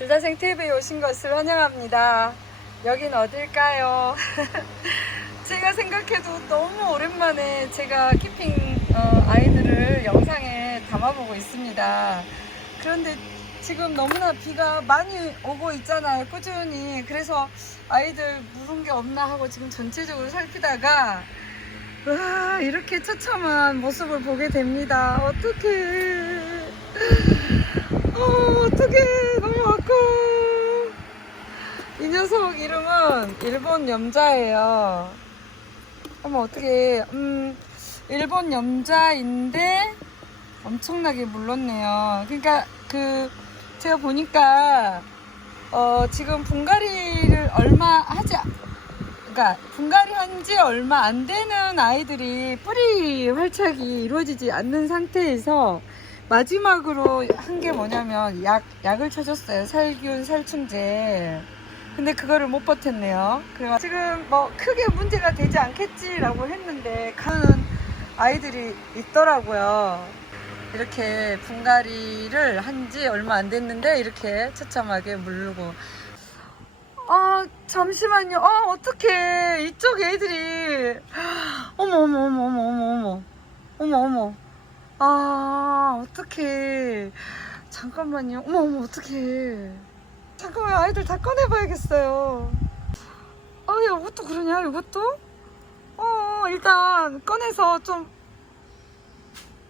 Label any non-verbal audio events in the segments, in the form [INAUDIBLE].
줄자생 TV에 오신 것을 환영합니다. 여긴 어딜까요? [LAUGHS] 제가 생각해도 너무 오랜만에 제가 키핑 어, 아이들을 영상에 담아보고 있습니다. 그런데 지금 너무나 비가 많이 오고 있잖아요. 꾸준히. 그래서 아이들 물은 게 없나 하고 지금 전체적으로 살피다가 와 이렇게 처참한 모습을 보게 됩니다. 어떡해. 어, 어떡해. 아까워. 이 녀석 이름은 일본 염자예요. 어머, 어떡해. 음, 일본 염자인데 엄청나게 물렀네요. 그러니까 그, 제가 보니까, 어, 지금 분갈이를 얼마 하지, 않- 그러니까 분갈이 한 지 얼마 안 되는 아이들이 뿌리 활착이 이루어지지 않는 상태에서 마지막으로 한 게 뭐냐면 약, 약을 쳐줬어요. 살균, 살충제. 근데 그거를 못 버텼네요. 그래 지금 뭐 크게 문제가 되지 않겠지라고 했는데 가는 아이들이 있더라고요. 이렇게 분갈이를 한 지 얼마 안 됐는데 이렇게 처참하게 물르고 아 잠시만요. 아 어떡해 이쪽 애들이 [GASPS] 어머 어머 어머 어머 어머 어머 어머 어머 아 어떡해 잠깐만요. 어머 어머 어떡해 잠깐만 아이들 다 꺼내봐야겠어요. 아 이것도 그러냐 이것도? 어 일단 꺼내서 좀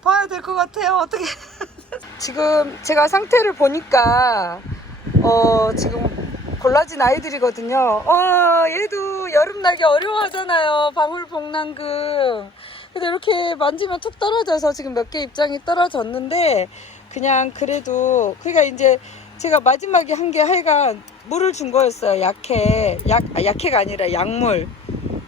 봐야 될 것 같아요. 어떻게 [LAUGHS] 지금 제가 상태를 보니까 어 지금 골라진 아이들이거든요. 어, 얘도 여름 날기 어려워하잖아요. 방울복랑금. 근데 이렇게 만지면 툭 떨어져서 지금 몇 개 입장이 떨어졌는데 그냥 그래도 그러니까 이제 제가 마지막에 한 게 하여간 물을 준 거였어요. 약해. 약, 아, 약해가 아니라 약물.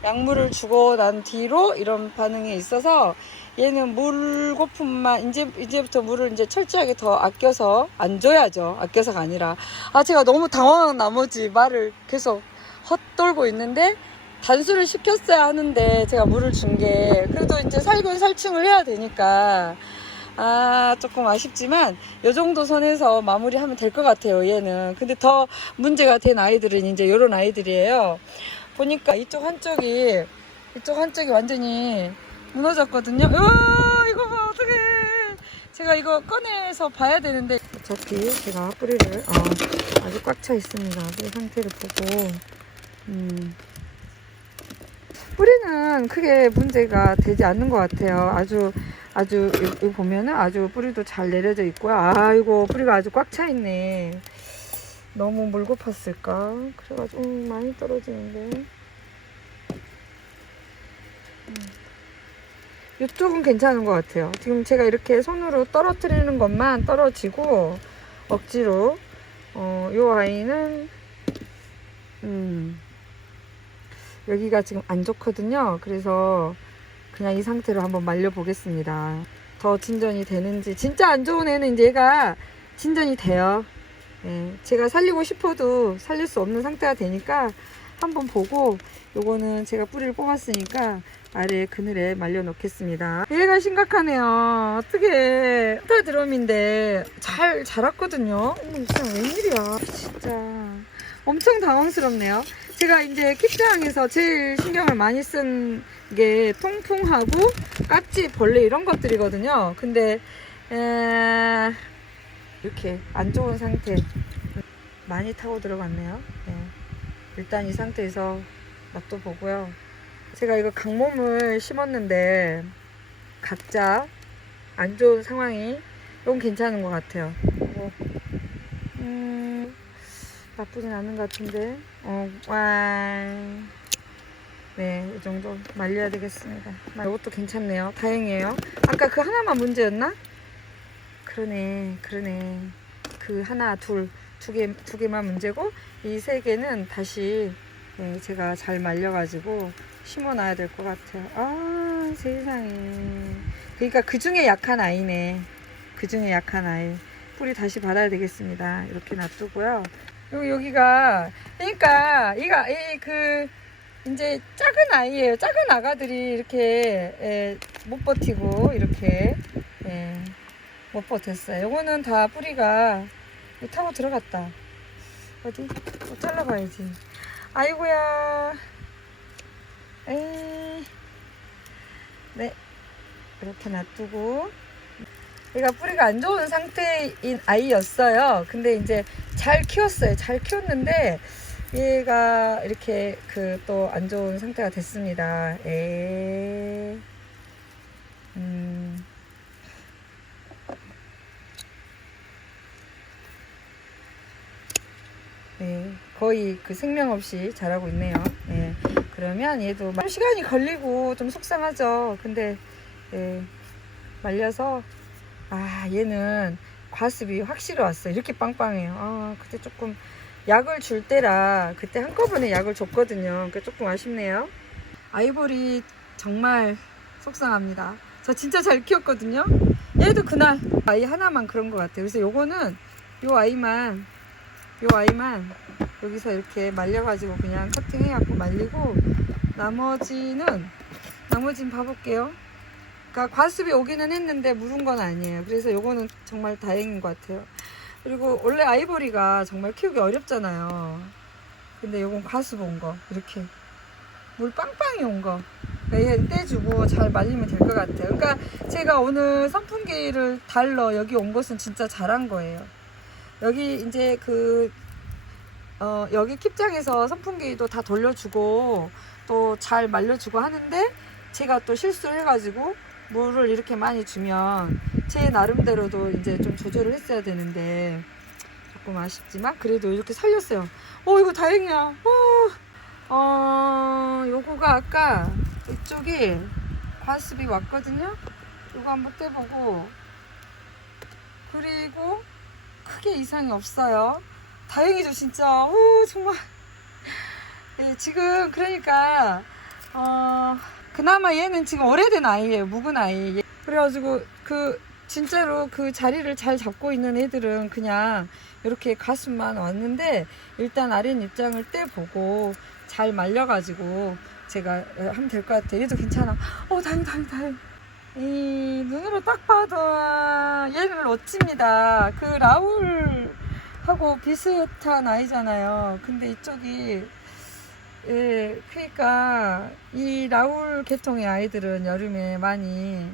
약물을 주고 난 뒤로 이런 반응이 있어서 얘는 물 고품만 이제 이제부터 물을 이제 철저하게 더 아껴서 안 줘야죠. 아껴서가 아니라 아 제가 너무 당황한 나머지 말을 계속 헛돌고 있는데 단수를 시켰어야 하는데 제가 물을 준 게 그래도 이제 살균 살충을 해야 되니까. 아 조금 아쉽지만 요 정도 선에서 마무리하면 될 것 같아요 얘는. 근데 더 문제가 된 아이들은 이제 요런 아이들이에요. 보니까 이쪽 한쪽이 이쪽 한쪽이 완전히 무너졌거든요. 으아 이거 봐 어떡해. 제가 이거 꺼내서 봐야 되는데. 어차피 제가 뿌리를 어, 아주 꽉 차 있습니다. 뿌리 상태를 보고. 음, 뿌리는 크게 문제가 되지 않는 것 같아요. 아주 아주 여기 보면은 아주 뿌리도 잘 내려져 있고요. 아이고 뿌리가 아주 꽉 차 있네. 너무 물 고팠을까? 그래가지고 음, 많이 떨어지는데. 이쪽은 괜찮은 것 같아요. 지금 제가 이렇게 손으로 떨어뜨리는 것만 떨어지고 억지로 어, 요 아이는 음, 여기가 지금 안 좋거든요. 그래서 그냥 이 상태로 한번 말려 보겠습니다. 더 진전이 되는지 진짜 안 좋은 애는 이제 얘가 진전이 돼요. 예, 제가 살리고 싶어도 살릴 수 없는 상태가 되니까 한번 보고 요거는 제가 뿌리를 뽑았으니까 아래 그늘에 말려 놓겠습니다. 얘가 심각하네요. 어떻게 스타 드럼인데 잘 자랐거든요. 어머 진짜 웬일이야. 진짜 엄청 당황스럽네요. 제가 이제 kit장에서 제일 신경을 많이 쓴 게 통풍하고 깍지, 벌레 이런 것들이거든요. 근데 에... 이렇게 안 좋은 상태 많이 타고 들어갔네요. 네. 일단 이 상태에서 맛도 보고요. 제가 이거 강몸을 심었는데 각자 안 좋은 상황이 너무 괜찮은 것 같아요. 뭐, 음, 나쁘진 않은 것 같은데. 어, 와. 네, 이 정도 말려야 되겠습니다. 이것도 괜찮네요. 다행이에요. 아까 그 하나만 문제였나? 그러네, 그러네. 그 하나, 둘, 두 개, 두 개만 문제고, 이 세 개는 다시 네, 제가 잘 말려가지고 심어놔야 될 것 같아요. 아, 세상에. 그러니까 그 중에 약한 아이네. 그 중에 약한 아이. 뿌리 다시 받아야 되겠습니다. 이렇게 놔두고요. 여기, 여기가, 그러니까, 이가, 이, 그, 이제 작은 아이예요. 작은 아가들이 이렇게, 예, 못 버티고, 이렇게, 예, 못 버텼어요. 요거는 다 뿌리가 타고 들어갔다. 어디? 또 잘라봐야지. 아이고야. 에이. 네. 이렇게 놔두고. 얘가 뿌리가 안 좋은 상태인 아이였어요. 근데 이제 잘 키웠어요. 잘 키웠는데 얘가 이렇게 그 또 안 좋은 상태가 됐습니다. 에. 음. 네, 거의 그 생명 없이 자라고 있네요. 네, 그러면 얘도 좀 시간이 걸리고 좀 속상하죠. 근데 예, 말려서 아 얘는 과습이 확실히 왔어요. 이렇게 빵빵해요. 아 그때 조금 약을 줄 때라 그때 한꺼번에 약을 줬거든요. 그 조금 아쉽네요. 아이보리 정말 속상합니다. 저 진짜 잘 키웠거든요. 얘도 그날 아이 하나만 그런 것 같아요. 그래서 요거는 요 아이만 요 아이만 여기서 이렇게 말려가지고 그냥 커팅해갖고 말리고 나머지는 나머지는 봐볼게요. 그러니까 과습이 오기는 했는데 물은 건 아니에요. 그래서 요거는 정말 다행인 것 같아요. 그리고 원래 아이보리가 정말 키우기 어렵잖아요. 근데 요건 과습 온 거 이렇게 물 빵빵이 온 거. 그러니까 얘 떼주고 잘 말리면 될 것 같아요. 그러니까 제가 오늘 선풍기를 달러 여기 온 것은 진짜 잘한 거예요. 여기 이제 그, 어, 여기 킵장에서 선풍기도 다 돌려주고 또 잘 말려주고 하는데 제가 또 실수를 해가지고 물을 이렇게 많이 주면 제 나름대로도 이제 좀 조절을 했어야 되는데 조금 아쉽지만 그래도 이렇게 살렸어요. 어, 이거 다행이야. 어, 어 요거가 아까 이쪽이 과습이 왔거든요. 요거 한번 떼보고 그리고 크게 이상이 없어요. 다행이죠, 진짜. 오, 정말. 예, 지금, 그러니까, 어, 그나마 얘는 지금 오래된 아이예요. 묵은 아이. 예. 그래가지고, 그, 진짜로 그 자리를 잘 잡고 있는 애들은 그냥 이렇게 가슴만 왔는데, 일단 아랫 입장을 떼보고, 잘 말려가지고, 제가 예, 하면 될 것 같아요. 얘도 괜찮아. 어, 다행, 다행, 다행. 이 눈으로 딱 봐도 얘는 멋집니다. 그 라울하고 비슷한 아이잖아요. 근데 이쪽이 예, 그러니까 이 라울 계통의 아이들은 여름에 많이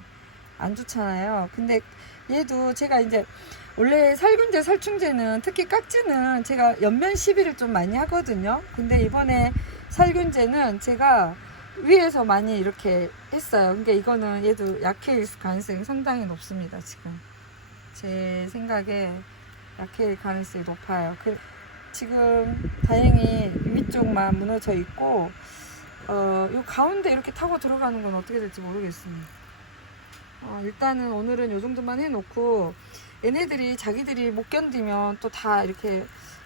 안 좋잖아요. 근데 얘도 제가 이제 원래 살균제, 살충제는 특히 깍지는 제가 연면 시비를 좀 많이 하거든요. 근데 이번에 살균제는 제가 위에서 많이 이렇게 했어요. 그러니까 이거는 얘도 약해일 가능성이 상당히 높습니다. 지금 제 생각에 약해일 가능성이 높아요. 그, 지금 다행히 위쪽만 무너져 있고 어, 요 가운데 이렇게 타고 들어가는 건 어떻게 될지 모르겠습니다. 어, 일단은 오늘은 요 정도만 해놓고 얘네들이 자기들이 못 견디면 또 다 이렇게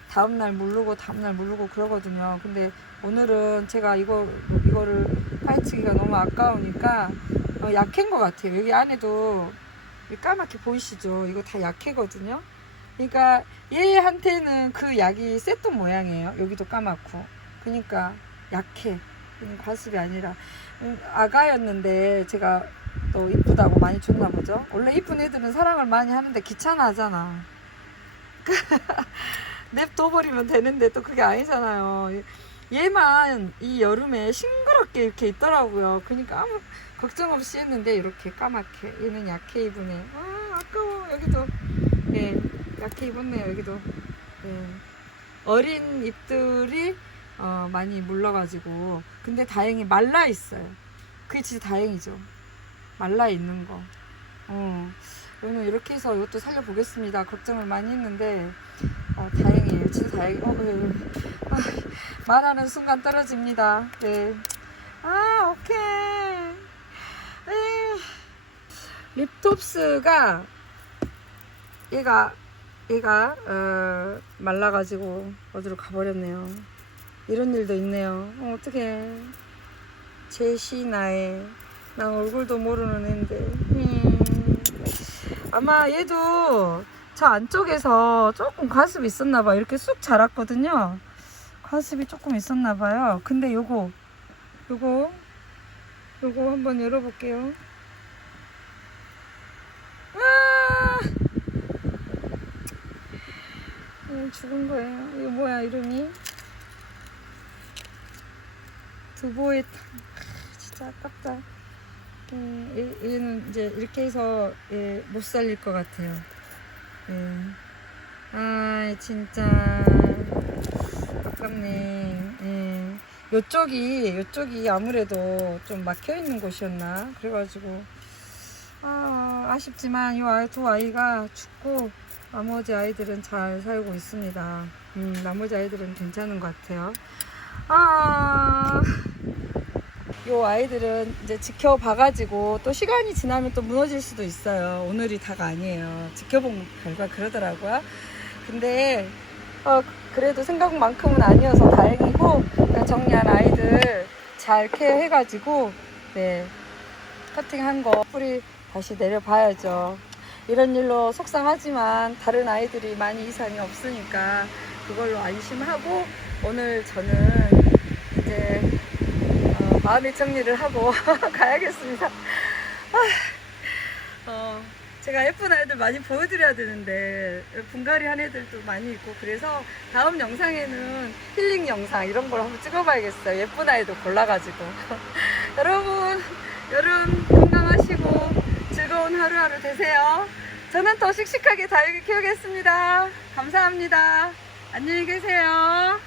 다음날 물르고 다음날 물르고 그러거든요. 근데 오늘은 제가 이거 이거를 파헤치기가 너무 아까우니까 어, 약해인 것 같아요. 여기 안에도 이 까맣게 보이시죠? 이거 다 약해거든요. 그러니까 얘한테는 그 약이 셌던 모양이에요. 여기도 까맣고. 그러니까 약해. 음, 과습이 아니라 음, 아가였는데 제가 또 이쁘다고 많이 줬나 보죠. 원래 이쁜 애들은 사랑을 많이 하는데 귀찮아하잖아. [LAUGHS] 냅둬버리면 되는데 또 그게 아니잖아요. 얘만 이 여름에 싱그럽게 이렇게 있더라고요. 그러니까 아무 걱정 없이 했는데 이렇게 까맣게 얘는 약해 입으네. 아 아까워 여기도 예 약해 입었네요 여기도 예 어린 잎들이 어, 많이 물러가지고 근데 다행히 말라 있어요. 그게 진짜 다행이죠. 말라 있는 거. 어. 오늘 이렇게 해서 이것도 살려보겠습니다. 걱정을 많이 했는데 어, 다행이에요. 진짜 다행이에요. 어, 예, 예. 아, 말하는 순간 떨어집니다. 네. 아, 오케이. 에이. 립톱스가 얘가 얘가 어, 말라가지고 어디로 가버렸네요. 이런 일도 있네요. 어, 어떡해. 제시 나의 난 얼굴도 모르는 앤데. 음. 아마 얘도 저 안쪽에서 조금 과습이 있었나 봐요. 이렇게 쑥 자랐거든요. 과습이 조금 있었나 봐요. 근데 요거 요거 요거 한번 열어볼게요. 아! 그냥 죽은 거예요. 이거 뭐야 이름이? 두보의 탕. 아, 진짜 아깝다. 예, 얘- 얘는 이제 이렇게 해서 예, 못 살릴 것 같아요. 예. 아 진짜 아깝네. 예. 요쪽이 요쪽이 아무래도 좀 막혀 있는 곳이었나 그래가지고 아 아쉽지만 이 아이 두 아이가 죽고 나머지 아이들은 잘 살고 있습니다. 음 나머지 아이들은 괜찮은 것 같아요. 아. 요 아이들은 이제 지켜봐가지고 또 시간이 지나면 또 무너질 수도 있어요. 오늘이 다가 아니에요. 지켜본 결과 그러더라고요. 근데 어, 그래도 생각만큼은 아니어서 다행이고 정리한 아이들 잘 케어해가지고 네 커팅한 거 뿌리 다시 내려봐야죠. 이런 일로 속상하지만 다른 아이들이 많이 이상이 없으니까 그걸로 안심하고 오늘 저는 이제 어, 마음의 정리를 하고 [LAUGHS] 가야겠습니다. 아, 어, 제가 예쁜 아이들 많이 보여드려야 되는데 분갈이 한 애들도 많이 있고 그래서 다음 영상에는 힐링 영상 이런 걸 한번 찍어봐야겠어요. 예쁜 아이들 골라가지고 [LAUGHS] 여러분 여름 즐거운 하루하루 되세요. 저는 더 씩씩하게 다육이 키우겠습니다. 감사합니다. 안녕히 계세요.